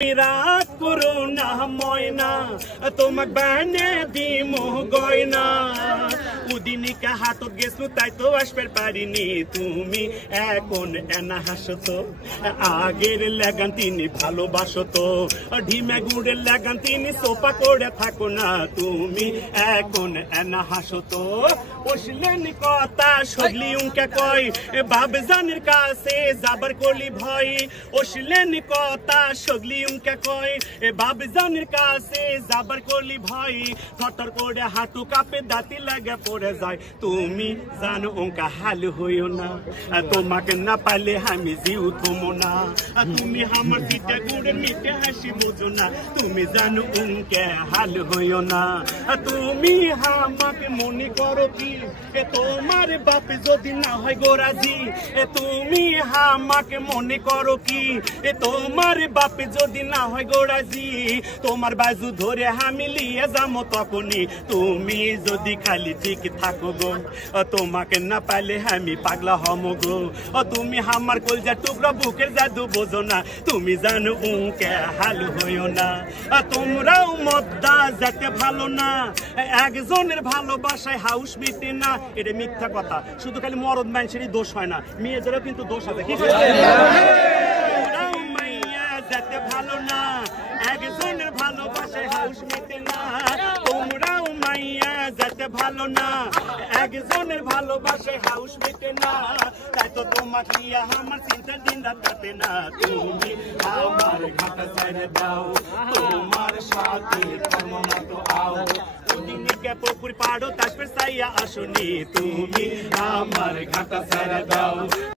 রাগ করো না ময়না তোমাক বানে দিমু গয়না উদিনিকা হাতত গেছু তাই তো আসবার পারিনি তুমি এখন এনা হাসো তো আগের লাগান তিনি ভালোবাসো তো ঢিমে গুড়ের লাগান তিনি সোপা করে থাকো না তুমি এখন এনা হাসো তো বসলেন কথা সগলি উনকে কয় বাবা জানের কাছে যাবার কলি ভয় বসলেন কথা সগলি উনকে কয় বাবা জানের কাছে যাবার কলি ভয় থরথর করে হাঁটু কাঁপে দাঁতি লাগে পড়ে যায় তুমি জানো উনকা হাল হইও না তোমাকে না পালে আমি জিউ থমো না তুমি আমার পিঠে গুড়ের মিঠে হাসি বোঝো না তুমি জানো উনকে হাল হইও না তুমি আমাকে মনে করো কি তোমার বাপে যদি না হয় গোরাজি তুমি আমাকে মনে করো কি তোমার বাপে যদি না হয় গোরাজি তোমার বাজু ধরে আমি লিয়ে যাবো তখনই তুমি যদি খালি ঠিক থাকো গো তোমাকে না পাইলে আমি পাগলা হমো গো তুমি আমার কলজা টুকরা বুকের জাদু বোঝো না তুমি জানো উনকে হাল হইও না তোমরাও মদ্দা যেতে ভালো না একজনের ভালোবাসায় হাউস মিটে না এটা মিথ্যা কথা শুধু খালি মরদ মানুষেরই দোষ হয় না মেয়েদেরও কিন্তু দোষ আছে কি তোমরাও মাইয়া যেতে ভালো না একজনের ভালোবাসায় হাউস মিটে না তোমরাও মাইয়া যেতে ভালো না একজনের ভালোবাসায় হাউস মিটে না তাই তো তোমাকে নিয়ে আমার চিন্তার দিন রাত কাটে না তুমি আমার ঘাটা ছেড়ে দাও তোমার সাথে মতো আও ওদিকে পুকুর পাড়ো তারপর সাইয়া আসনি তুমি আমার ঘাটা ছেড়ে দাও।